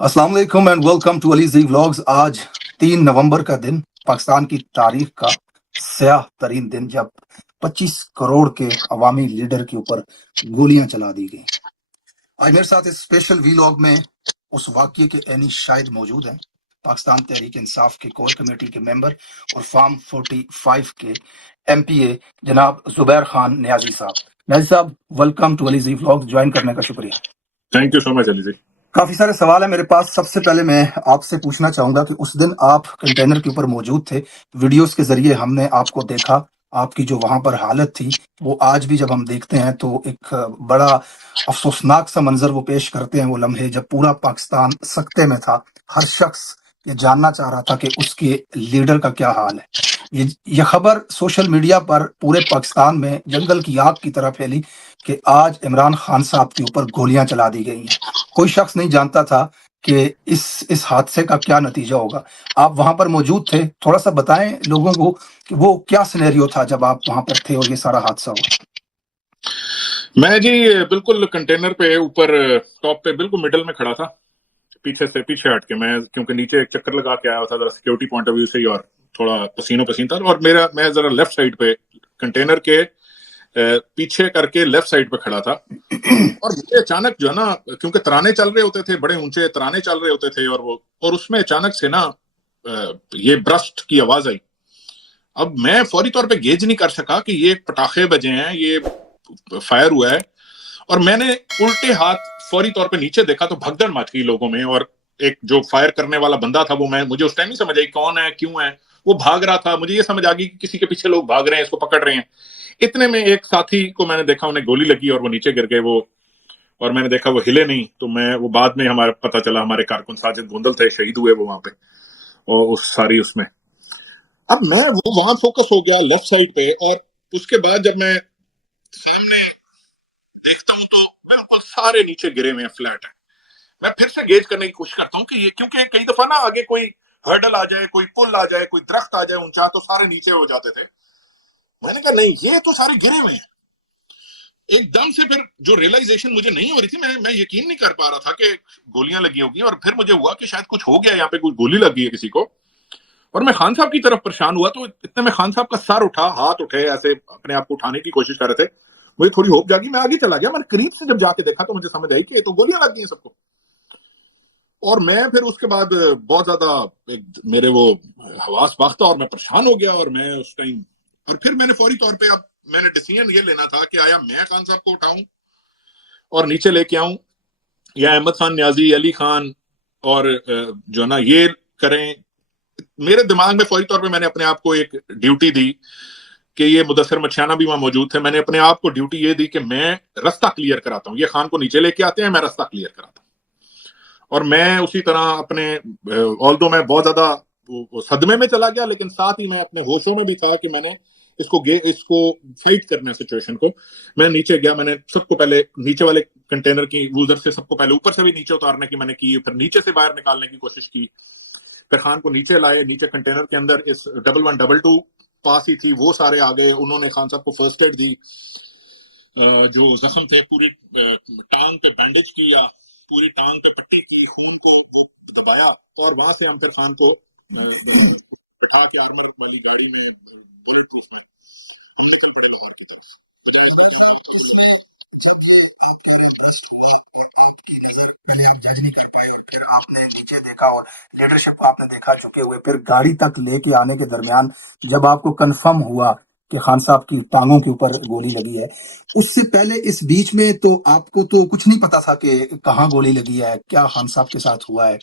अस्सलाम वालेकुम and welcome to Ali ji vlogs. आज 3 नवंबर का दिन, पाकिस्तान की तारीख का स्याह तरीन दिन, जब 25 करोड़ के अवामी लीडर के ऊपर गोलियां चला दी गई। आज मेरे साथ इस स्पेशल वीलॉग में उस वाक़ये के एनी शाहिद मौजूद हैं, पाकिस्तान तहरीक इंसाफ के कोर कमेटी के मेंबर और फार्म 45 के MPA जनाब जुबैर खान न्याजी साहब। न्याजी साहब, welcome to Ali ji vlogs, join करने का शुक्रिया। Thank you so much Ali ji. काफी सारे सवाल है मेरे पास। सबसे पहले मैं आपसे पूछना चाहूंगा कि उस दिन आप कंटेनर के ऊपर मौजूद थे, वीडियोस के जरिए हमने आपको देखा, आपकी जो वहां पर हालत थी वो आज भी जब हम देखते हैं तो एक बड़ा अफसोसनाक सा मंजर वो पेश करते हैं। वो लम्हे जब पूरा पाकिस्तान सकते में था, हर शख्स ये जानना चाह रहा था कि उसके लीडर का क्या हाल है। ये खबर सोशल मीडिया पर पूरे पाकिस्तान में जंगल की आग की तरह फैली कि आज इमरान खान साहब के ऊपर गोलियां चला दी गई हैं। कोई शख्स नहीं जानता था कि इस हादसे का क्या नतीजा होगा। आप वहां पर मौजूद थे, थोड़ा सा बताएं लोगों को कि वो क्या सिनेरियो था जब आप वहां पर थे और ये सारा हादसा हुआ। मैं जी बिल्कुल कंटेनर पे ऊपर टॉप पे बिल्कुल मिडल में खड़ा था, पीछे हट के। मैं क्योंकि नीचे एक चक्कर लगा के आया था जरा सिक्योरिटी पॉइंट ऑफ व्यू से ही, और थोड़ा पसीनो पसीन था, और मैं जरा लेफ्ट साइड पे कंटेनर के पीछे करके लेफ्ट साइड पे खड़ा था। और मुझे अचानक जो है ना, क्योंकि तराने चल रहे होते थे, बड़े ऊंचे तराने चल रहे होते थे, और उसमें अचानक से ना ये ब्रस्ट की आवाज आई। अब मैं फौरी तौर पे गेज नहीं कर सका कि ये पटाखे बजे हैं, ये फायर हुआ है, और मैंने उल्टे हाथ फौरी तौर पे नीचे देखा तो भगदड़ मच गई लोगों में। और एक जो फायर करने वाला बंदा था, वो मुझे उस टाइम नहीं समझ आई कौन है, क्यों है। वो भाग रहा था, मुझे ये समझ आ गई कि किसी के पीछे लोग भाग रहे हैं, इसको पकड़ रहे हैं। इतने में एक साथी को मैंने देखा, उन्हें गोली लगी और वो नीचे गिर गए। वो और मैंने देखा वो हिले नहीं, तो वो बाद में हमारे पता चला हमारे कारकुन साजिद गोंदल थे, शहीद हुए वो वहां पे, और उस सारी उसमें। अब मैं वो वहां फोकस हो गया लेफ्ट साइड पे, और उसके बाद जब मैं सामने देखता हूँ तो बिल्कुल सारे नीचे गिरे हुए हैं, फ्लैट है। मैं फिर से गेज करने की कोशिश करता हूँ कि ये, क्योंकि कई दफा ना आगे कोई हर्डल आ जाए, कोई पुल आ जाए, कोई दरख्त आ जाए ऊंचा, तो सारे नीचे हो जाते थे। मैंने कहा नहीं, ये तो सारे गिरे हुए हैं। एकदम से फिर जो रियलाइजेशन मुझे नहीं हो रही थी, मैं यकीन नहीं कर पा रहा था कि गोलियां लगी होगी, और फिर मुझे हुआ कि शायद कुछ हो गया, यहाँ पे कोई गोली लगी है किसी को। और मैं खान साहब की तरफ परेशान हुआ, तो इतने में खान साहब का सर उठा, हाथ उठे, ऐसे अपने आप को उठाने की कोशिश कर रहे थे। मुझे थोड़ी होप जागी, मैं आगे चला गया। मैंने करीब से जब जाके देखा तो मुझे समझ आई कि ये तो गोलियां लग गई हैं सबको। और मैं फिर उसके बाद बहुत ज्यादा मेरे वो हवास बाख्ता, और मैं परेशान हो गया। और मैं उस टाइम, और फिर मैंने फौरी तौर पे, अब मैंने डिसीजन ये लेना था कि आया मैं खान साहब को उठाऊं और नीचे लेके आऊं, या अहमद खान न्याजी, अली खान और जो ना ये करें। मेरे दिमाग में फौरी तौर पे मैंने अपने आप को एक ड्यूटी दी कि ये मुदस्सिर मछियाना भी वहां मौजूद थे। मैंने अपने आप को ड्यूटी ये दी कि मैं रास्ता क्लियर कराता हूँ, ये खान को नीचे लेके आते हैं, मैं रास्ता क्लियर कराता हूँ। और मैं उसी तरह अपने, ऑल्दो मैं बहुत ज्यादा सदमे में चला गया, लेकिन साथ ही मैं अपने होशों में भी था कि मैंने इसको फाइट करना सिचुएशन को। मैं नीचे गया, मैंने सबको पहले नीचे वाले कंटेनर की वूजर से सबको पहले ऊपर से भी नीचे उतारने की मैंने की, फिर नीचे से बाहर निकालने की कोशिश की। फिर खान को नीचे लाए, नीचे कंटेनर के अंदर इस 1122 पास ही थी, वो सारे आ गए। उन्होंने खान साहब को फर्स्ट एड दी, जो जख्म थे पूरी टांग पे बैंडेज किया, पूरी टांग पे पट्टी की, उनको दबाया, और वहां से हम फिर खान को उठा के आर्मर वाली गाड़ी में दी थी। पहले आप जज नहीं कर पाए, फिर आपने नीचे देखा और लीडरशिप को आपने देखा झुके हुए, फिर गाड़ी तक लेके आने के दरमियान जब आपको कंफर्म हुआ कि खान साहब की टांगों के ऊपर गोली लगी है, उससे पहले इस बीच में तो आपको तो कुछ नहीं पता था कि कहाँ गोली लगी है, क्या खान साहब के साथ हुआ है।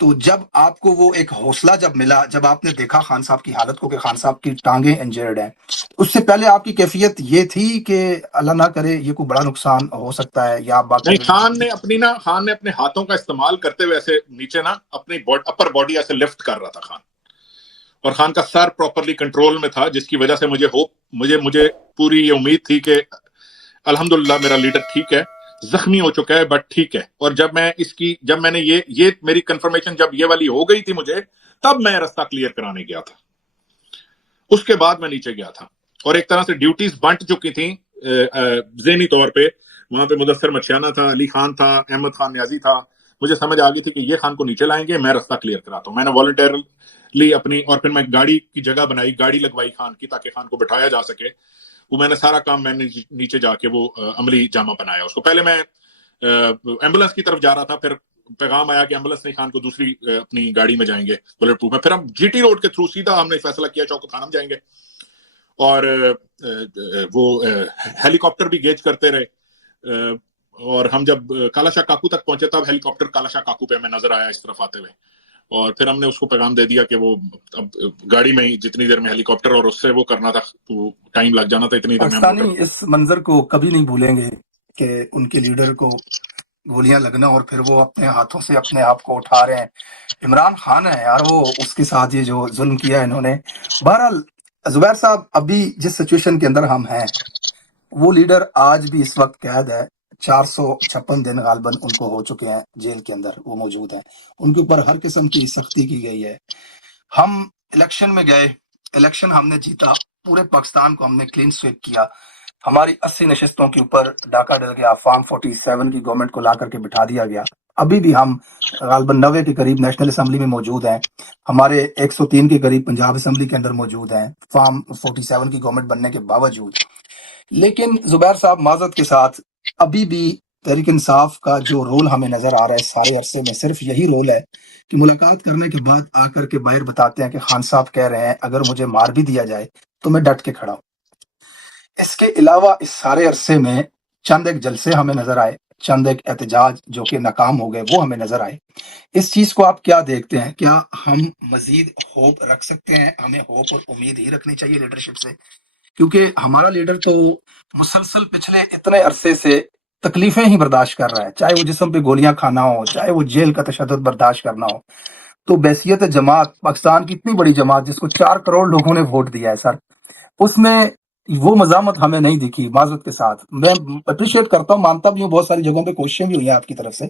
तो जब आपको वो एक हौसला जब मिला, जब आपने देखा खान साहब की हालत को कि खान साहब की टांगें इंजर्ड हैं, उससे पहले आपकी कैफियत ये थी कि अल्लाह ना करे ये कोई बड़ा नुकसान हो सकता है, या बाकी नहीं, खान ने अपने हाथों का इस्तेमाल करते हुए ऐसे नीचे ना अपनी अपर बॉडी ऐसे लिफ्ट कर रहा था खान, और खान का सर प्रॉपरली कंट्रोल में था, जिसकी वजह से मुझे पूरी ये उम्मीद थी कि अल्हम्दुलिल्लाह मेरा लीडर ठीक है, जख्मी हो चुका है बट ठीक है। और जब मैंने ये मेरी कंफर्मेशन जब ये वाली हो गई थी मुझे, तब मैं रास्ता क्लियर कराने गया था। उसके बाद मैं नीचे गया था, और एक तरह से ड्यूटीज बंट चुकी थी ज़हनी तौर पे। वहां पे मुदस्सिर मछियाना था, अली खान था, अहमद खान न्याजी था, مجھے سمجھ آ گئی تھی کہ یہ خان کو نیچے لائیں گے, میں راستہ کلیئر کراتا ہوں. میں نے والنٹیرلی اپنی, اور پھر میں گاڑی کی جگہ بنائی, گاڑی لگوائی خان کی تاکہ خان کو بٹھایا جا سکے. وہ میں نے سارا کام, میں نے نیچے جا کے وہ عملی جامہ بنایا اس کو. پہلے میں ایمبولینس کی طرف جا رہا تھا, پھر پیغام آیا کہ ایمبولینس نہیں, خان کو دوسری اپنی گاڑی میں جائیں گے بلٹ پروف میں. پھر ہم جی ٹی روڈ کے تھرو سیدھا ہم نے فیصلہ کیا شوکت خانم جائیں گے, اور وہ ہیلی کاپٹر بھی گیج کرتے رہے. اور ہم جب کالا شاہ کاکو تک پہنچے تب ہیلی کاپٹر کالا شاہ کاکو پہ ہمیں نظر آیا اس طرف آتے ہوئے, اور پھر ہم نے اس کو پیغام دے دیا کہ وہ اب گاڑی میں ہی جتنی دیر میں ہیلی کاپٹر, اور اس سے وہ کرنا تھا تو ٹائم لگ جانا تھا, اتنی دیر میں ہم پاکستانی اس منظر کو کبھی نہیں بھولیں گے کہ ان کے لیڈر کو گولیاں لگنا اور پھر وہ اپنے ہاتھوں سے اپنے آپ کو اٹھا رہے ہیں. عمران خان ہے یار, وہ اس کے ساتھ یہ جو ظلم کیا ہے انہوں نے. بہرحال زبیر صاحب, ابھی جس سچویشن کے اندر ہم ہیں, وہ لیڈر آج بھی اس وقت قید ہے. 456 دن غالباً ان کو ہو چکے ہیں جیل کے اندر, وہ موجود ہیں. ان کے اوپر ہر قسم کی سختی کی گئی ہے. ہم الیکشن میں گئے, الیکشن ہم نے جیتا, پورے پاکستان کو ہم نے کلین سویپ کیا. ہماری 80 نشستوں کے اوپر ڈاکہ ڈل گیا, فارم 47 کی گورنمنٹ کو لا کر کے بٹھا دیا گیا. ابھی بھی ہم غالباً 90 کے قریب نیشنل اسمبلی میں موجود ہیں, ہمارے 103 کے قریب پنجاب اسمبلی کے اندر موجود ہیں, فارم 47 کی گورنمنٹ بننے کے باوجود. لیکن زبیر صاحب معذرت کے ساتھ, ابھی بھی تحریک انصاف کا جو رول ہمیں نظر آ رہا ہے سارے عرصے میں, صرف یہی رول ہے کہ ملاقات کرنے کے بعد آ کر کے باہر بتاتے ہیں کہ خان صاحب کہہ رہے ہیں اگر مجھے مار بھی دیا جائے تو میں ڈٹ کے کھڑا ہوں. اس کے علاوہ اس سارے عرصے میں چند ایک جلسے ہمیں نظر آئے, چند ایک احتجاج جو کہ ناکام ہو گئے وہ ہمیں نظر آئے. اس چیز کو آپ کیا دیکھتے ہیں؟ کیا ہم مزید ہوپ رکھ سکتے ہیں؟ ہمیں ہوپ اور امید ہی رکھنی چاہیے لیڈرشپ سے, کیونکہ ہمارا لیڈر تو مسلسل پچھلے اتنے عرصے سے تکلیفیں ہی برداشت کر رہا ہے, چاہے وہ جسم پہ گولیاں کھانا ہو, چاہے وہ جیل کا تشدد برداشت کرنا ہو. تو بحیثیت جماعت, پاکستان کی اتنی بڑی جماعت جس کو 4 کروڑ لوگوں نے ووٹ دیا ہے سر, اس میں وہ مزاحمت ہمیں نہیں دکھی. معذرت کے ساتھ میں اپریشیٹ کرتا ہوں, مانتا بھی ہوں بہت ساری جگہوں پہ کوششیں بھی ہوئی ہیں آپ کی طرف سے,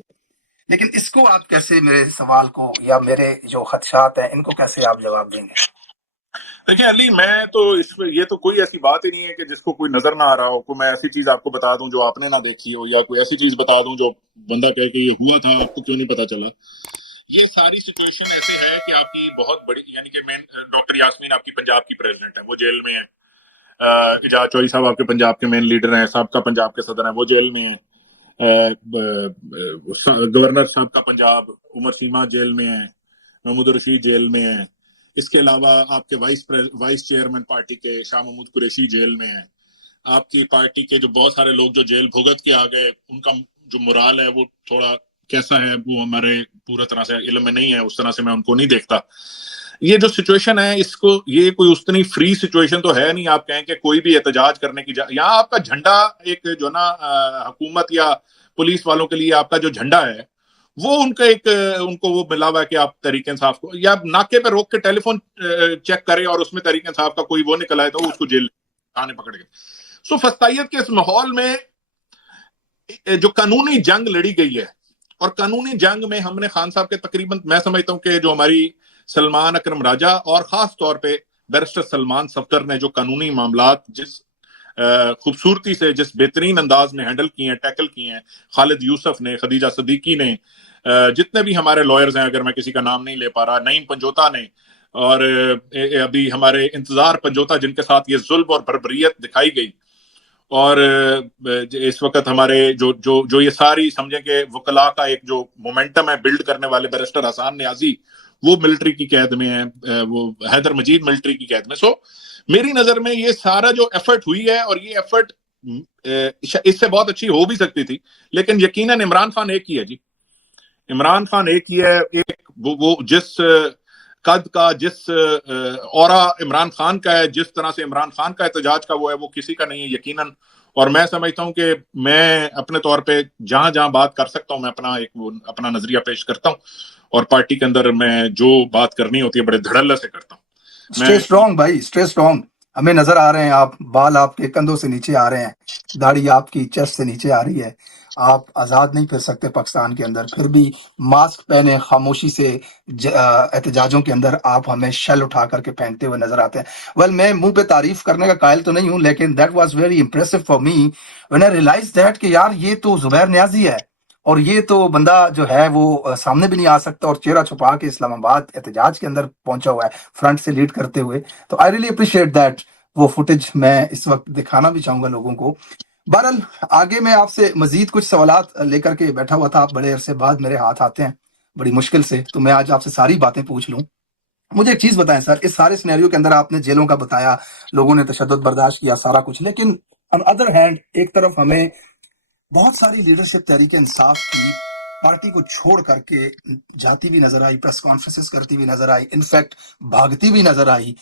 لیکن اس کو آپ کیسے, میرے سوال کو یا میرے جو خدشات ہیں ان کو کیسے آپ جواب دیں گے؟ دیکھیں علی, میں تو اس میں یہ تو کوئی ایسی بات ہی نہیں ہے کہ جس کو کوئی نظر نہ آ رہا ہو. کوئی میں ایسی چیز آپ کو بتا دوں جو آپ نے نہ دیکھی ہو, یا کوئی ایسی چیز بتا دوں جو بندہ کہے کہ یہ ہوا تھا آپ کو کیوں نہیں پتا چلا. یہ ساری سچویشن ایسے ہے کہ آپ کی بہت بڑی, یعنی کہ مین ڈاکٹر یاسمین آپ کی پنجاب کی پریزیڈنٹ ہے, وہ جیل میں ہے. اجاز چوہری صاحب آپ کے پنجاب کے مین لیڈر ہیں, سابقہ پنجاب کے صدر ہیں, وہ جیل میں ہیں. گورنر صاحب کا پنجاب عمر سیما جیل میں ہیں, محمود رشید جیل میں ہیں. اس کے علاوہ آپ کے وائس چیئرمین پارٹی کے شاہ محمود قریشی جیل میں ہیں. آپ کی پارٹی کے جو بہت سارے لوگ جو جیل بھگت کے آ گئے, ان کا جو مرال ہے وہ تھوڑا کیسا ہے وہ ہمارے پورا طرح سے علم میں نہیں ہے, اس طرح سے میں ان کو نہیں دیکھتا. یہ جو سچویشن ہے, اس کو, یہ کوئی اتنی فری سچویشن تو ہے نہیں آپ کہیں کہ کوئی بھی احتجاج کرنے کی یہاں آپ کا جھنڈا ایک جو نا حکومت یا پولیس والوں کے لیے آپ کا جو جھنڈا ہے وہ ان کا ایک, ان کو وہ ملا ہوا ہے کہ آپ تحریک انصاف کو یا ناکے پہ روک کے ٹیلی فون چیک کریں اور اس میں تحریک انصاف کا کوئی وہ نکل آئے تو اس کو جیل آنے پکڑ گئے. سو فسطائیت کے اس ماحول میں جو قانونی جنگ لڑی گئی ہے, اور قانونی جنگ میں ہم نے خان صاحب کے تقریباً, میں سمجھتا ہوں کہ جو ہماری سلمان اکرم راجہ اور خاص طور پہ بیرسٹر سلمان صفدر نے جو قانونی معاملات جس خوبصورتی سے, جس بہترین انداز میں ہینڈل کیے ہیں, ٹیکل کیے ہیں, خالد یوسف نے, خدیجہ صدیقی نے, جتنے بھی ہمارے لائرز ہیں, اگر میں کسی کا نام نہیں لے پا رہا, نعیم پنجوتا نے, اور ابھی ہمارے انتظار پنجوتا جن کے ساتھ یہ ظلم اور بربریت دکھائی گئی, اور اس وقت ہمارے جو یہ ساری سمجھیں کہ وکلاء کا ایک جو مومنٹم ہے بلڈ کرنے والے بیرسٹر حسان نیازی, وہ ملٹری کی قید میں ہیں, وہ حیدر مجید ملٹری کی قید میں. سو میری نظر میں یہ سارا جو ایفرٹ ہوئی ہے, اور یہ ایفرٹ اس سے بہت اچھی ہو بھی سکتی تھی, لیکن یقیناً عمران خان ایک ہی ہے جی, عمران خان ایک ہی ہے. ایک وہ جس قد کا, جس اورا عمران خان کا ہے, جس طرح سے عمران خان کا احتجاج کا وہ ہے, وہ کسی کا نہیں ہے یقیناً. اور میں سمجھتا ہوں کہ میں اپنے طور پہ جہاں جہاں بات کر سکتا ہوں, میں اپنا نظریہ پیش کرتا ہوں, اور پارٹی کے اندر میں جو بات کرنی ہوتی ہے بڑے دھڑلے سے کرتا ہوں. اسٹے اسٹرانگ بھائی, اسٹے اسٹرانگ. ہمیں نظر آ رہے ہیں آپ, بال آپ کے کندھوں سے نیچے آ رہے ہیں, داڑھی آپ کی چیسٹ سے نیچے آ رہی ہے, آپ آزاد نہیں پھر سکتے پاکستان کے اندر, پھر بھی ماسک پہنے خاموشی سے احتجاجوں کے اندر آپ ہمیں شل اٹھا کر کے پھینکتے ہوئے نظر آتے ہیں. ویل میں منہ پہ تعریف کرنے کا قائل تو نہیں ہوں, لیکن that was very impressive for me when I realize that کہ یار یہ تو زبیر نیازی ہے, اور یہ تو بندہ جو ہے وہ سامنے بھی نہیں آ سکتا اور چہرہ چھپا کے اسلام آباد احتجاج کے اندر پہنچا ہوا ہے فرنٹ سے لیڈ کرتے ہوئے. تو آئی ریلی اپریشیٹ دیٹ. وہ فوٹیج میں اس وقت دکھانا بھی چاہوں گا لوگوں کو. بہرحال آگے میں آپ سے مزید کچھ سوالات لے کر کے بیٹھا ہوا تھا. آپ بڑے عرصے بعد میرے ہاتھ آتے ہیں بڑی مشکل سے, تو میں آج آپ سے ساری باتیں پوچھ لوں. مجھے ایک چیز بتائیں سر, اس سارے سینیریو کے اندر آپ نے جیلوں کا بتایا, لوگوں نے تشدد برداشت کیا, سارا کچھ, لیکن on ادر ہینڈ ایک طرف ہمیں بہت ساری لیڈرشپ تحریک انصاف کی پارٹی کو چھوڑ کر کے جاتی بھی نظر آئی, پریس کانفرنسز کرتی بھی نظر آئی, انفیکٹ بھاگتی بھی نظر آئی.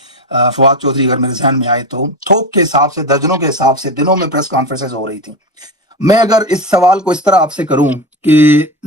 فواد چودھری اگر میرے ذہن میں آئے تو تھوک کے حساب سے, درجنوں کے حساب سے دنوں میں پریس کانفرنسز ہو رہی تھیں. میں اگر اس سوال کو اس طرح آپ سے کروں کہ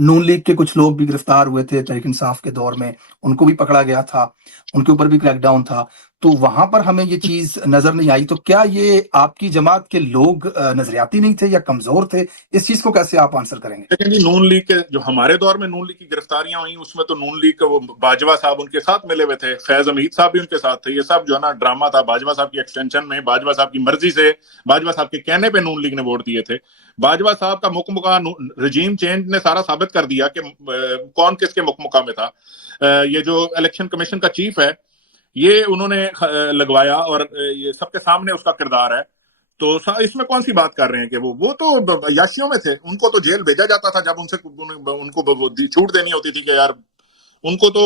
نون لیگ کے کچھ لوگ بھی گرفتار ہوئے تھے تحریک انصاف کے دور میں, ان کو بھی پکڑا گیا تھا, ان کے اوپر بھی کریک ڈاؤن تھا, تو وہاں پر ہمیں یہ چیز نظر نہیں آئی. تو کیا یہ آپ کی جماعت کے لوگ نظریاتی نہیں تھے یا کمزور تھے؟ اس چیز کو کیسے آپ آنسر کریں گے؟ لیکن جی نون لیگ کے جو ہمارے دور میں نون لیگ کی گرفتاریاں ہوئیں, اس میں تو نون لیگ کا وہ باجوہ صاحب ان کے ساتھ ملے ہوئے تھے, فیض حمید صاحب بھی ان کے ساتھ تھے. یہ سب جو ہے نا ڈرامہ تھا باجوہ صاحب کی ایکسٹینشن میں, باجوہ صاحب کی مرضی سے, باجوہ صاحب کے کہنے پہ نون لیگ نے ووٹ دیے تھے. باجوہ صاحب کا مکمکہ رجیم چینج نے سارا ثابت کر دیا کہ کون کس کے مکمکہ میں تھا. یہ جو الیکشن کمیشن کا چیف ہے یہ انہوں نے لگوایا اور یہ سب کے سامنے اس کا کردار ہے. تو اس میں کون سی بات کر رہے ہیں کہ وہ تو عیاشیوں میں تھے. ان کو تو جیل بھیجا جاتا تھا جب ان کو چھوٹ دینی ہوتی تھی کہ یار ان کو تو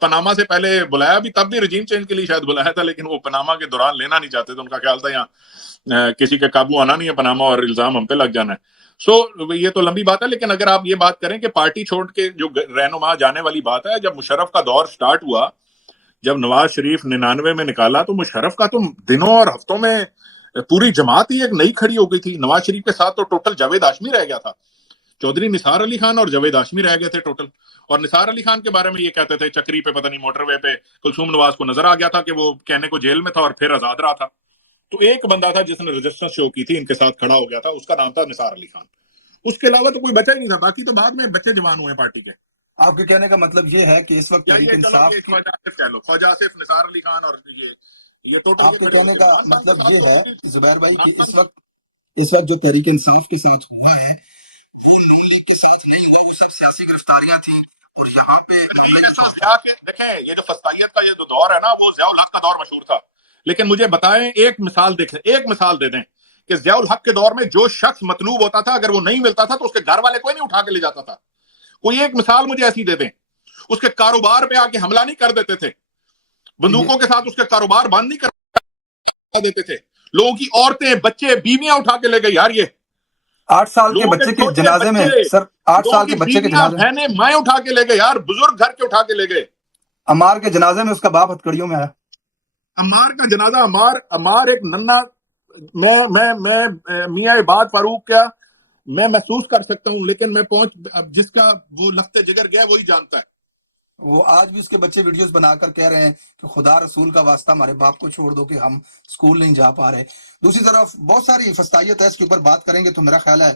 پناما سے پہلے بلایا بھی, تب بھی رجیم چینج کے لیے شاید بلایا تھا, لیکن وہ پناما کے دوران لینا نہیں چاہتے تھے. ان کا خیال تھا یہاں کسی کے قابو آنا نہیں ہے پناما اور الزام ہم پہ لگ جانا ہے. یہ تو لمبی بات ہے, لیکن اگر آپ یہ بات کریں کہ پارٹی چھوڑ کے جو رہنما جانے والی بات ہے, جب مشرف کا دور سٹارٹ ہوا, جب نواز شریف 99 میں نکالا, تو مشرف کا تو دنوں اور ہفتوں میں پوری جماعت ہی ایک نئی کھڑی ہو گئی تھی. نواز شریف کے ساتھ تو ٹوٹل جاوید ہاشمی رہ گیا تھا, چودھری نثار علی خان اور جاوید ہاشمی رہ گئے تھے ٹوٹل. اور نثار علی خان کے بارے میں یہ کہتے تھے چکری پہ پتہ نہیں موٹر وے پہ کلثوم نواز کو نظر آ گیا تھا کہ وہ کہنے کو جیل میں تھا اور پھر آزاد رہا تھا. تو ایک بندہ تھا جس نے رجسٹر شو کی تھی, ان کے ساتھ کھڑا ہو گیا تھا, اس کا نام تھا نثار علی خان. اس کے علاوہ تو کوئی بچا ہی نہیں تھا. باقی تو بعد میں بچے جوان ہوئے پارٹی کے. آپ کے کہنے کا مطلب یہ ہے کہ اس وقت تحریک انصاف, خواجہ آصف کہہ لو, خواجہ آصف, نثار علی خان اور یہ ٹوٹل آپ کے کہنے کا مطلب یہ ہے زبیر بھائی کہ اس وقت جو تحریک انصاف کے ساتھ ہوا ہے نون لیگ کے ساتھ نہیں ہوا, وہ سب سیاسی گرفتاریاں تھیں. اور یہاں پہ دیکھیں یہ جو فسطائیت کا یہ جو دور ہے نا, وہ ضیاء الحق کا دور مشہور تھا. لیکن مجھے بتائیں, ایک مثال دے دیں کہ ضیاء الحق کے دور میں جو شخص مطلوب ہوتا تھا اگر وہ نہیں ملتا تھا تو اس کے گھر والے کوئی نہیں اٹھا کے لے جاتا تھا. کوئی ایک مثال مجھے ایسی دے دیں. اس کے کاروبار پہ آ کے حملہ نہیں کر دیتے تھے, بندوقوں کے ساتھ اس کے کاروبار بند نہیں کر دیتے تھے. لوگوں کی عورتیں, بچے, بیویاں اٹھا کے لے گئے. یار یہ 8 سال کے بچے کے جنازے میں, سر 8 سال کے بچے کے جنازے بہنیں مائیں اٹھا کے لے گئے. یار بزرگ گھر کے اٹھا کے لے گئے. عمار کے جنازے میں اس کا باپ ہتھکڑیوں میں آیا. عمار کا جنازہ, عمار ایک ننا, میں میاں عباد فاروق کا میں محسوس کر سکتا ہوں, لیکن میں جس کا وہ لخت جگر گیا وہی جانتا ہے. وہ آج بھی اس کے بچے ویڈیوز بنا کر کہہ رہے ہیں کہ خدا رسول کا واسطہ ہمارے باپ کو چھوڑ دو کہ ہم سکول نہیں جا پا رہے. دوسری طرف بہت ساری فسطائیت ہے, اس کے اوپر بات کریں گے تو میرا خیال ہے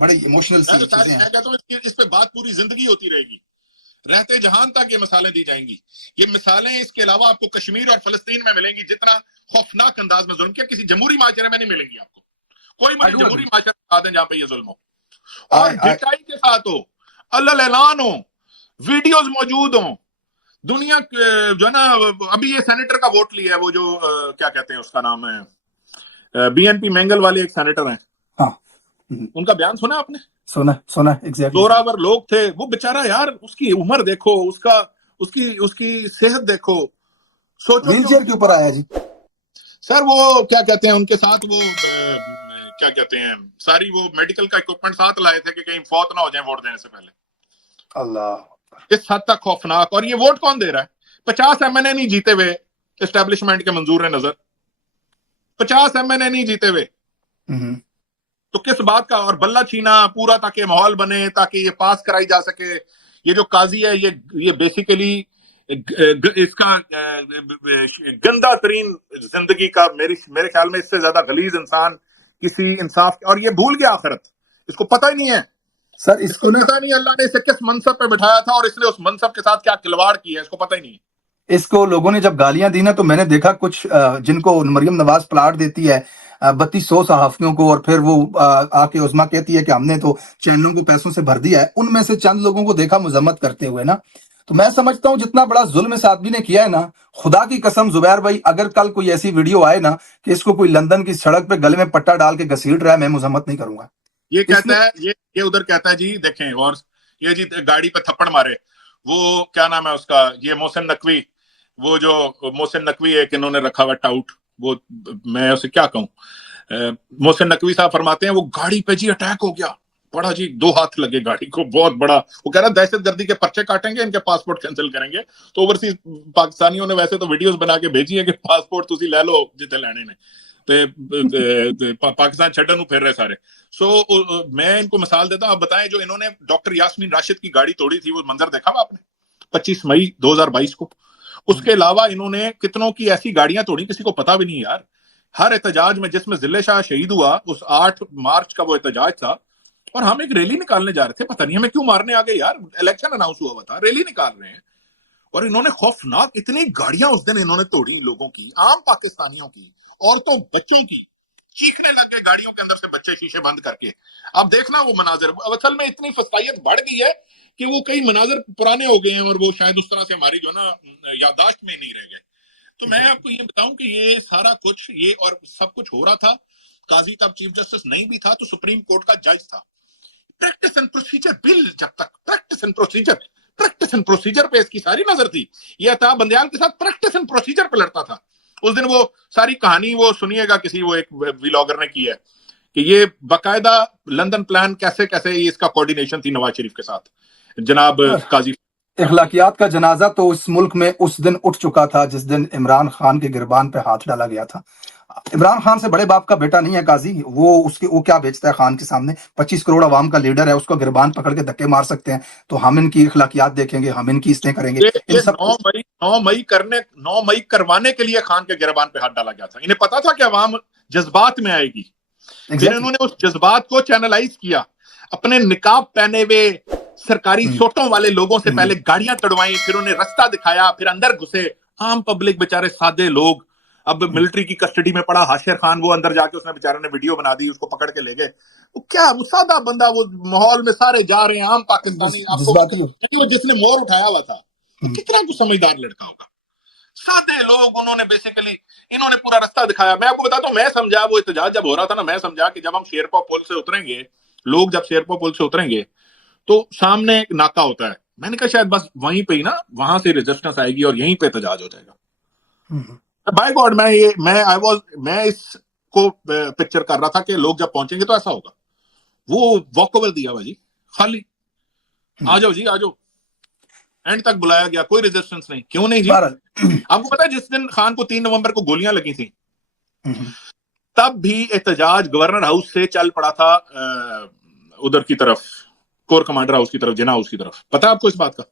بڑے ایموشنل سی چیزیں ہیں. میں کہتا ہوں اس پہ بات پوری زندگی ہوتی رہے گی, رہتے جہان تک یہ مثالیں دی جائیں گی. یہ مثالیں اس کے علاوہ آپ کو کشمیر اور فلسطین میں ملیں گی, جتنا خوفناک انداز میں ظلم کیا کسی جمہوری معاشرے میں نہیں ملیں گی آپ کو. کوئی مجھے جمہوری معاشرے بتا دیں جہاں پہ یہ ظلم ہو اور ڈٹائی کے ساتھ ہو, الل اعلان ہو, ویڈیوز موجود ہوں. دنیا جو ہے نا, ابھی یہ سینیٹر کا ووٹ لیا ہے, وہ جو کیا کہتے ہیں اس کا نام ہے, بی این پی مینگل والے ایک سینیٹر ہیں, ان کا بیان سنا آپ نے؟ سونا ایگزیکٹلی. زوراور لوگ تھے وہ بیچارہ. یار اس کی عمر دیکھو, اس کی صحت دیکھو, سوچو ویل چیئر کے اوپر آیا جی سر. وہ کیا کہتے ہیں ان کے ساتھ, وہ کیا کہتے ہیں, ساری وہ میڈیکل کا اکوپمنٹ ساتھ لائے تھے کہ کہیں فوت نہ ہو جائیں ووٹ دینے سے پہلے. اللہ, اس حد تک خوفناک. اور یہ ووٹ کون دے رہا ہے؟ 50 ایم این اے نہیں جیتے ہوئے اسٹیبلشمنٹ کے منظور نظر, 50 ایم این اے نہیں جیتے ہوئے, تو کس بات کا؟ اور بلہ چھینا پورا تاکہ ماحول بنے, تاکہ یہ پاس کرائی جا سکے. یہ جو قاضی ہے یہ بیسیکلی اس کا گندا ترین زندگی کا, میرے خیال میں اس سے زیادہ غلیظ انسان کسی انصاف. اور یہ بھول گیا آخرت, اس کو پتہ ہی نہیں ہے سر, اس کو پتہ نہیں اللہ نے اسے کس منصب پہ بٹھایا تھا اور اس نے اس منصب کے ساتھ کیا کھلواڑ کیا ہے, اس کو پتہ ہی نہیں ہے. اس کو لوگوں نے جب گالیاں دی نا, تو میں نے دیکھا کچھ جن کو مریم نواز پلاٹ دیتی ہے, 3200 सहाफियों को, और फिर वो आके उस्मा कहती है कि हमने तो चैनलों को पैसों से भर दिया है। उनमें से चंद लोगों को देखा मजम्मत करते हुए ना, तो मैं समझता हूँ जितना बड़ा जुल्म इस आदमी ने किया है ना, खुदा की कसम जुबैर भाई, अगर कल कोई ऐसी वीडियो आए ना कि इसको कोई लंदन की सड़क पे गले में पट्टा डाल के घसीट रहा है, मैं मजम्मत नहीं करूंगा। ये कहता है, ये उधर कहता है जी देखें, और ये जी गाड़ी पे थप्पड़ मारे, वो क्या नाम है उसका, ये मोहसिन नकवी, वो जो मोहसिन नकवी एक इन्होंने रखा हुआ टाउट, वो मैं उसे क्या कहूं, मोहसिन नकवी साहब फरमाते हैं वो गाड़ी पे जी अटैक हो गया, बड़ा जी 2 हाथ लगे गाड़ी को, बहुत बड़ा। वो कह रहा दहशतगर्दी के पर्चे काटेंगे, इनके पासपोर्ट कैंसिल करेंगे। तो ओवरसीज पाकिस्तानियों ने वैसे तो वीडियोस बना के भेजी है कि पासपोर्ट तुसी ले लो जिथे लेने ने, पाकिस्तान छड्डन ਨੂੰ फिर रहे सारे। सो मैं इनको मिसाल देता हूं। आप बताएं, जो इन्होंने डॉक्टर यास्मीन राशिद की गाड़ी तोड़ी थी, वो मंजर देखा हुआ आपने 25 मई 2022 को? उसके अलावा इन्होंने कितनों की ऐसी गाड़ियां तोड़ी, किसी को पता भी नहीं यार। हर एहतजाज में जिसमें जिले शाह शहीद हुआ, उस 8 मार्च का वो एहतजाज था, और हम एक रैली निकालने जा रहे थे, पता नहीं हमें क्यों मारने आ गए यार। इलेक्शन अनाउंस हुआ था, रैली निकाल रहे हैं, और इन्होंने खौफनाक इतनी गाड़ियां उस दिन इन्होंने तोड़ी, लोगों की, आम पाकिस्तानियों की, औरतों बच्चों की, चीखने लग गए गाड़ियों के अंदर से बच्चे शीशे बंद करके। अब देखना वो मनाजिर, असल में इतनी फस्तायत बढ़ गई है कि वो कई मनाजिर पुराने हो गए हैं, और वो शायद उस तरह से हमारी जो ना याददाश्त में नहीं रह गए। तो मैं आपको ये बताऊं कि ये सारा कुछ, ये और सब कुछ हो रहा था। काजी तब चीफ जस्टिस नहीं भी था, तो सुप्रीम कोर्ट का जज था। प्रैक्टिस एंड प्रोसीजर बिल, जब तक प्रैक्टिस एंड प्रोसीजर पे इसकी सारी नजर थी। ये अता बंदयाल के साथ प्रैक्टिस एंड प्रोसीजर पे लड़ता था। उस दिन वो सारी कहानी वो सुनिएगा, किसी वो एक व्लॉगर ने की है कि ये बाकायदा लंदन प्लान कैसे कैसे इसका कोऑर्डिनेशन थी नवाज शरीफ के साथ, जनाब काजी। इखलाकियात का जनाजा तो इस मुल्क में उस दिन उठ चुका था जिस दिन इमरान खान के गिरबान पे हाथ डाला गया था। इमरान खान से बड़े बाप का बेटा नहीं है काजी, वो क्या बेचता है खान के सामने? 25 करोड़ आवाम का लीडर है, उसको गिरबान पकड़ के धक्के मार सकते हैं। तो हम इनकी इखलाकियात देखेंगे, हम इनकी इसने करेंगे। ये 9 मई करवाने के लिए खान के गिरबान पे हाथ डाला गया था। इन्हें पता था कि अवाम जज्बात में आएगी। फिर इन्होंने उस जज्बात को चैनलाइज किया, अपने निकाब पहने हुए सरकारी सोटों वाले लोगों से पहले गाड़ियां तड़वाई, फिर उन्हें रास्ता दिखाया, फिर अंदर घुसे। आम पब्लिक, बेचारे सादे लोग, अब मिलिट्री की कस्टडी में पड़ा हाशिर खान, वो अंदर जाके उसने बेचारे ने वीडियो बना दी, उसको पकड़ के ले गए। वो क्या, वो सादा बंदा, वो माहौल में सारे जा रहे हैं आम पाकिस्तानी, आपको वो जिसने मोर उठाया हुआ था, तो कितना कुछ समझदार लड़का होगा। सादे लोग, उन्होंने बेसिकली इन्होंने पूरा रास्ता दिखाया। मैं आपको बताता हूँ, मैं समझा वो एहतजाज जब हो रहा था ना, मैं समझा कि जब हम शेरपा पुल से उतरेंगे, लोग जब शेरपा पुल से उतरेंगे तो सामने एक नाका होता है। मैंने कहा शायद बस वहीं पे ही ना, वहां से रेजिस्टेंस आएगी और यहीं पे एहतजाज हो जाएगा। बाय गॉड, मैं इसको पिक्चर कर रहा था कि लोग जब पहुंचेंगे तो ऐसा होगा। वो वॉकओवर दिया हुआ जी, खाली आ जाओ जी, आ जाओ। एंड तक बुलाया गया, कोई रेजिस्टेंस नहीं। क्यों नहीं जी? आपको पता है जिस दिन खान को 3 नवंबर को गोलियां लगी थी, तब भी एहतजाज गवर्नर हाउस से चल पड़ा था उधर की तरफ, कोर कमांडर हाउस की तरफ, जिना हाउस की तरफ। पता है आपको इस बात का?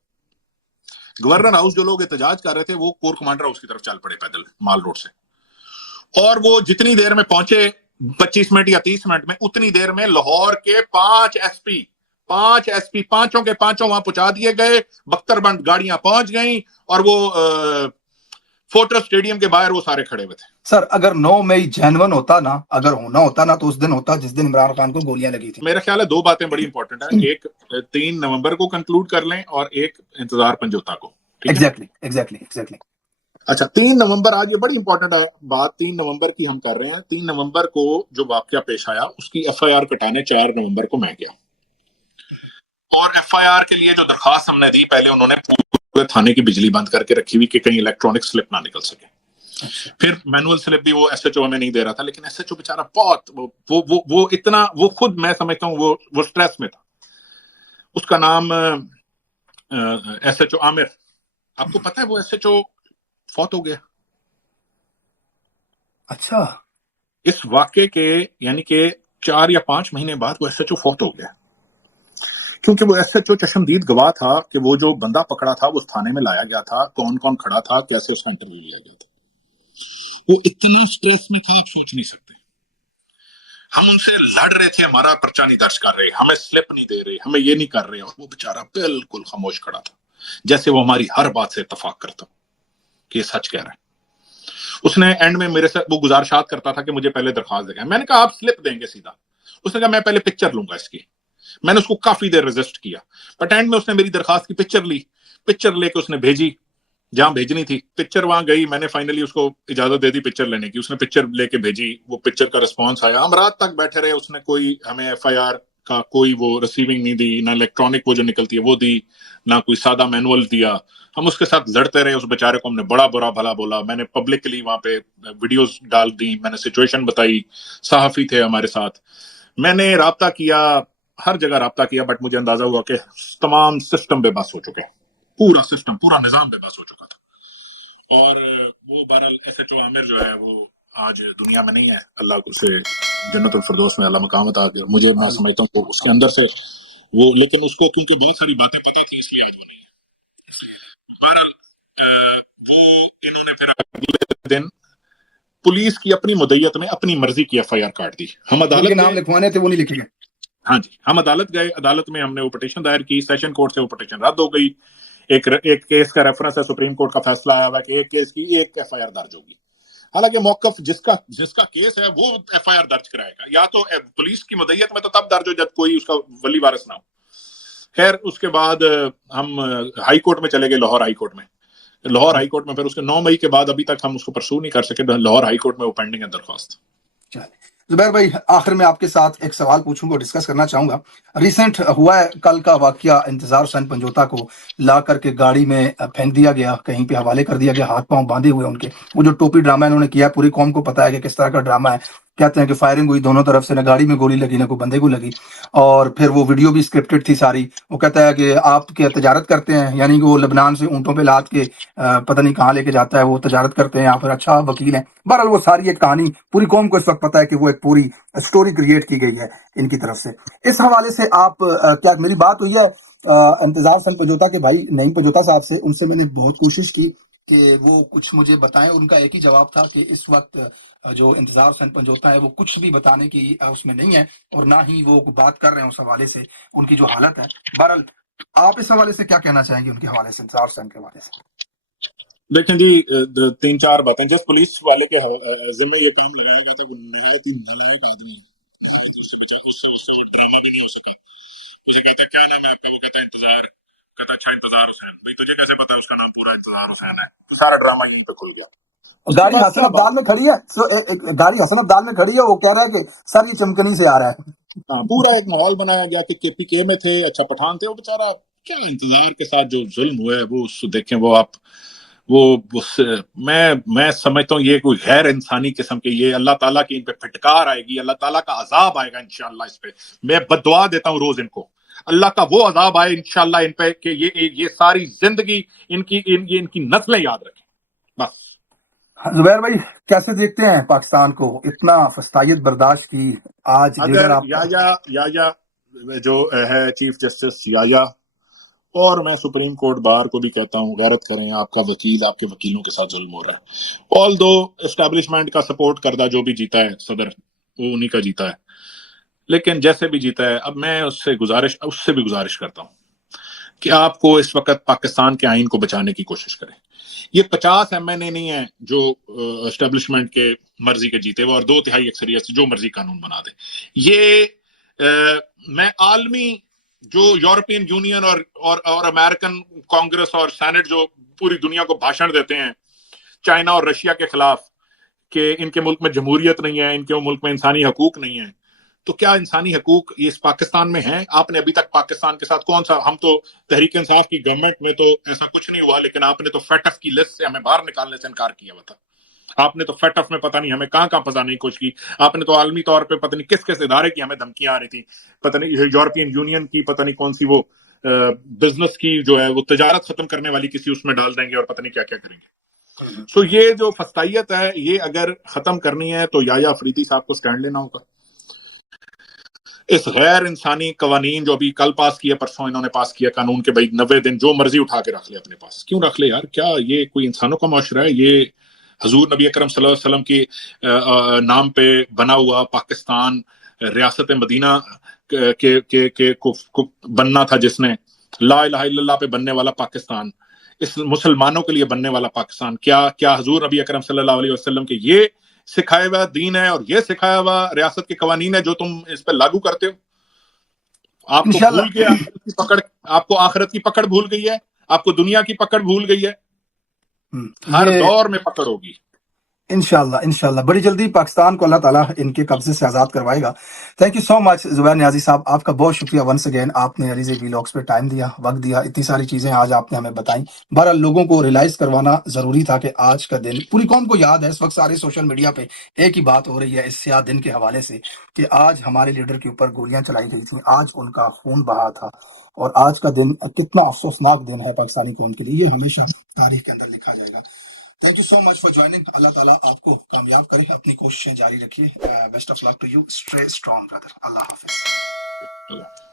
गवर्नर हाउस जो लोग एहतजाज कर रहे थे, वो कोर कमांडर हाउस की तरफ चल पड़े पैदल माल रोड से। और वो जितनी देर में पहुंचे, 25 मिनट या 30 मिनट में, उतनी देर में लाहौर के 5 एसपी पांचों के पांचों वहां पहुंचा दिए गए। बख्तरबंद गाड़ियां पहुंच गई, और वो फोर्ट्रेस स्टेडियम के बाहर वो सारे खड़े हुए थे। सर, अगर 9 मई जेन्युइन होता ना, अगर होना होता ना, तो उस दिन होता जिस दिन इमरान खान को गोलियां लगी थी। मेरा ख्याल है 2 बातें बड़ी इंपॉर्टेंट है, एक 3 नवंबर को कंक्लूड कर लें, और एक इंतजार पंजोता को। एग्जैक्टली। अच्छा, 3 नवंबर, आज ये बड़ी इंपॉर्टेंट है बात, 3 नवंबर की हम कर रहे हैं। 3 नवंबर को जो वाकया पेश आया, उसकी एफआईआर कटाने 4 नवंबर को मैं गया, और एफआईआर के लिए जो दरखास्त हमने दी, पहले उन्होंने पूरे थाने की बिजली बंद करके रखी हुई कि कहीं इलेक्ट्रॉनिक स्लिप ना निकल सके। फिर मैनुअल स्लिप भी वो एसएचओ हमें नहीं दे रहा था, लेकिन एसएचओ बेचारा बहुत वो इतना, वो खुद मैं समझता हूँ वो स्ट्रेस में था। उसका नाम एसएचओ आमिर। आपको पता है वो एसएचओ फौत हो गया। अच्छा, इस वाक्य के यानी कि 4 या 5 महीने बाद वो एसएचओ फौत हो गया, क्योंकि वो एसएचओ चशमदीद गवाह था कि वो जो बंदा पकड़ा था वो उस थाने में लाया गया था, कौन कौन खड़ा था, कैसे उसका इंटरव्यू लिया गया था। वो इतना स्ट्रेस में था, आप सोच नहीं सकते। हम उनसे लड़ रहे थे, हमारा पर्चा नहीं दर्ज कर रहे, हमें स्लिप नहीं दे रहे, हमें ये नहीं कर रहे, और वो बेचारा बिल्कुल खामोश खड़ा था, जैसे वो हमारी हर बात से इत्तेफाक करता कि ये सच कह रहा है। उसने एंड में मेरे से वो गुजारिशात करता था कि मुझे पहले दरखास्त देगा। मैंने कहा आप स्लिप देंगे सीधा, उसने कहा मैं पहले पिक्चर लूंगा इसकी। मैंने उसको काफी देर रेजिस्ट किया, बट एंड में उसने मेरी दरखास्त की पिक्चर ली, पिक्चर लेके उसने भेजी जहां भेजनी थी, पिक्चर वहां गई, मैंने फाइनली उसको इजाजत दे दी पिक्चर लेने की, उसने पिक्चर लेके भेजी, वो पिक्चर का रिस्पॉन्स आया, हम रात तक बैठे रहे, उसने कोई हमें FIR का कोई वो रिसीविंग नहीं दी, ना इलेक्ट्रॉनिक वो जो निकलती है वो दी, ना कोई सादा मैनुअल दिया। हम उसके साथ लड़ते रहे, उस बेचारे को हमने बड़ा बुरा भला बोला, मैंने पब्लिकली वहां पे वीडियोस डाल दी, मैंने सिचुएशन बताई, सहाफी थे हमारे साथ, मैंने राब्ता किया, हर जगह राब्ता किया, बट मुझे अंदाजा हुआ कि तमाम सिस्टम बेबस हो चुके, पूरा सिस्टम, पूरा निजाम बेबस हो चुका था। और वो बहरहाल SHO आमिर जो है वो आज दुनिया में नहीं है, अल्लाह को से जन्नतुल फिरदौस में अल्लाह मकाम अता करे, मुझे मैं समझता हूँ उसके अंदर से वो, लेकिन उसको क्योंकि बहुत सारी बातें पता थी इसलिए आज वो नहीं है। बहरहाल वो इन्होंने फिर अगले दिन पुलिस की अपनी मुद्दत में अपनी मर्जी की FIR काट दी। हम अदालत नाम लिखवाने थे वो नहीं लिखे गए। हाँ जी, हम अदालत गए, अदालत में हमने वो पिटीशन दायर की, सेशन कोर्ट से वो पिटीशन रद्द हो गई। एक केस का रेफरेंस है, सुप्रीम कोर्ट का फैसला आया हुआ कि एक केस की एक FIR दर्ज होगी। हालांकि मौकफ जिसका केस है वो FIR दर्ज कराएगा, या तो पुलिस की मुद्दत में तो तब दर्ज हो जब कोई उसका वली वारिस ना हो। खैर उसके बाद हम हाई कोर्ट में चले गए, लाहौर हाई कोर्ट में। लाहौर हाई कोर्ट में फिर उसके 9 मई के बाद अभी तक हम उसको परसू नहीं कर सके, लाहौर हाई कोर्ट में वो पेंडिंग है दरख्वास्त। जुबैर भाई, आखिर में आपके साथ एक सवाल पूछूंगा, डिस्कस करना चाहूंगा। रिसेंट हुआ है कल का वाकया, इंतजार हुसैन पंजोता को ला करके गाड़ी में फेंक दिया गया, कहीं पे हवाले कर दिया गया, हाथ पांव बांधे हुए उनके। वो जो टोपी ड्रामा इन्होंने किया, पूरी कौम को पता है कि किस तरह का ड्रामा है। कहते हैं कि फायरिंग हुई दोनों तरफ से, ना गाड़ी में गोली लगी ना कोई बंदे को लगी, और फिर वो वीडियो भी स्क्रिप्टेड थी सारी। वो कहता है कि आप क्या तजारत करते हैं, यानी कि वो लेबनान से ऊँटों पे लाद के पता नहीं कहाँ लेके जाता है, वो तजारत करते हैं यहाँ पर, अच्छा वकील है। बहरहाल वो सारी एक कहानी पूरी कौम को इस वक्त पता है कि वो एक पूरी स्टोरी क्रिएट की गई है इनकी तरफ से। इस हवाले से आप क्या मेरी बात हुई है इंतजार हुसैन पंजोता के भाई नईम पंजोता साहब से? उनसे मैंने बहुत कोशिश की कि वो कुछ मुझे बताएं। उनका एक ही जवाब था कि इस वक्त जो इंतजार हुसैन पंजोता है वो कुछ भी बताने की उसमें नहीं है, और ना ही वो बात कर रहे हैं उस हवाले से, उनकी जो हालत है। बहरहाल आप इस हवाले से क्या कहना चाहेंगे, उनके हवाले से, इंतजार हुसैन के हवाले से? देखें जी, 3-4 बातें। जिस पुलिस वाले के जिम्मे ये काम लगाया गया था वो नहायत ही नालायक आदमी है, उससे ड्रामा भी नहीं हो सका। मुझे कहता क्या नाम है आपका, वो कहता इंतजार, कहता अच्छा इंतजार हुसैन। भाई तुझे कैसे पता उसका नाम पूरा इंतजार हुसैन है? तो सारा ड्रामा यहीं पे खुल गया। गाड़ी हसन अब्दाल में खड़ी है, गाड़ी हसन अब्दाल में खड़ी है, वो कह रहा है कि सर ये चमकनी से आ रहा है। हाँ, पूरा एक माहौल बनाया गया कि KPK में थे, अच्छा पठान थे, वो बेचारा क्या इंतजार के साथ जो जुल्म हुए वो देखें, वो आप वो मैं समझता हूँ ये कोई गैर इंसानी किस्म के, ये अल्लाह ताला की इन पे फटकार आएगी, अल्लाह ताला का अजाब आएगा इंशाल्लाह इस पे। मैं बद्दुआ देता हूँ रोज इनको, अल्लाह का वो अजाब आए इंशाल्लाह इन पे कि ये सारी जिंदगी इनकी नस्लें याद रखें बस। जुबैर भाई, कैसे देखते हैं पाकिस्तान को, इतना फस्तायत बर्दाश्त की आज? अगर याया जो है चीफ जस्टिस याया, और मैं सुप्रीम कोर्ट बार को भी कहता हूँ गैरत करें, आपका वकील, आपके वकीलों के साथ जुल्म हो रहा है। ऑल दो एस्टेब्लिशमेंट का सपोर्ट करदा जो भी जीता है सदर, वो उन्हीं का जीता है, लेकिन जैसे भी जीता है, अब मैं उससे भी गुजारिश करता हूँ कि आपको इस वक्त पाकिस्तान के आइन को बचाने की कोशिश करें। ये 50 MNA नहीं है जो एस्टेब्लिशमेंट के मर्जी के जीते हुए और 2/3 अक्सरियत से जो मर्जी कानून बना दे। ये मैं आलमी जो यूरोपियन यूनियन और अमेरिकन कांग्रेस और सेनेट जो पूरी दुनिया को भाषण देते हैं चाइना और रशिया के खिलाफ कि इनके मुल्क में जमहूरियत नहीं है, इनके मुल्क में इंसानी हकूक नहीं है, तो क्या इंसानी हकूक इस पाकिस्तान में है? आपने अभी तक पाकिस्तान के साथ कौन सा, हम तो तहरीक इंसाफ की गवर्नमेंट में तो ऐसा कुछ नहीं हुआ, लेकिन आपने तो फेटफ की लिस्ट से हमें बाहर निकालने से इनकार किया हुआ था। आपने तो फेटफ में पता नहीं हमें कहां कहां फंसाने की कोशिश की। आपने तो आलमी तौर पे पता नहीं किस किस इदारे की हमें धमकियां आ रही थी, पता नहीं यूरोपियन यूनियन की, पता नहीं कौन सी वो बिजनेस की जो है वो तजारत खत्म करने वाली किसी उसमें डाल देंगे और पता नहीं क्या क्या करेंगे। सो ये जो फस्तायत है ये अगर खत्म करनी है तो याया अफरीदी साहब को स्टैंड लेना होगा। इस गैर इंसानी कवानीन जो अभी कल पास किया, परसों इन्होंने पास किया कानून के, भाई 90 दिन जो मर्जी उठा के रख ले अपने पास, क्यों रख ले यार? क्या ये कोई इंसानों का माशरा है? ये हजूर नबी अकरम सल्लल्लाहु अलैहि वसल्लम के नाम पे बना हुआ पाकिस्तान, रियासत मदीना को बनना था जिसने, لا الہ الا اللہ پہ بننے والا پاکستان, اس مسلمانوں کے لیے بننے والا پاکستان, کیا حضور نبی اکرم صلی اللہ علیہ وسلم کے یہ سکھایا ہوا دین ہے اور یہ سکھایا ہوا ریاست کے قوانین ہے جو تم اس پہ لاگو کرتے ہو؟ آپ کو انشاءاللہ بھول گیا پکڑ, آپ کو آخرت کی پکڑ بھول گئی ہے, آپ کو دنیا کی پکڑ بھول گئی ہے, ہر یہ دور میں پکڑ ہوگی. انشاءاللہ بڑی جلدی پاکستان کو اللہ تعالیٰ ان کے قبضے سے آزاد کروائے گا. تھینک یو سو مچ زبیر نیازی صاحب, آپ کا بہت شکریہ ونس اگین, آپ نے علیزے ویلاگس پہ ٹائم دیا, وقت دیا, اتنی ساری چیزیں آج آپ نے ہمیں بتائیں. بہرحال لوگوں کو ریلائز کروانا ضروری تھا کہ آج کا دن پوری قوم کو یاد ہے, اس وقت سارے سوشل میڈیا پہ ایک ہی بات ہو رہی ہے اس سیاہ دن کے حوالے سے کہ آج ہمارے لیڈر کے اوپر گولیاں چلائی گئی تھیں, آج ان کا خون بہا تھا, اور آج کا دن کتنا افسوسناک دن ہے پاکستانی قوم کے لیے, یہ ہمیشہ تاریخ کے اندر لکھا جائے گا. Thank you so much for joining. اللہ تعالیٰ آپ کو کامیاب کرے, اپنی کوششیں جاری رکھیے. Best of luck to you, stay strong brother. اللہ حافظ. اللہ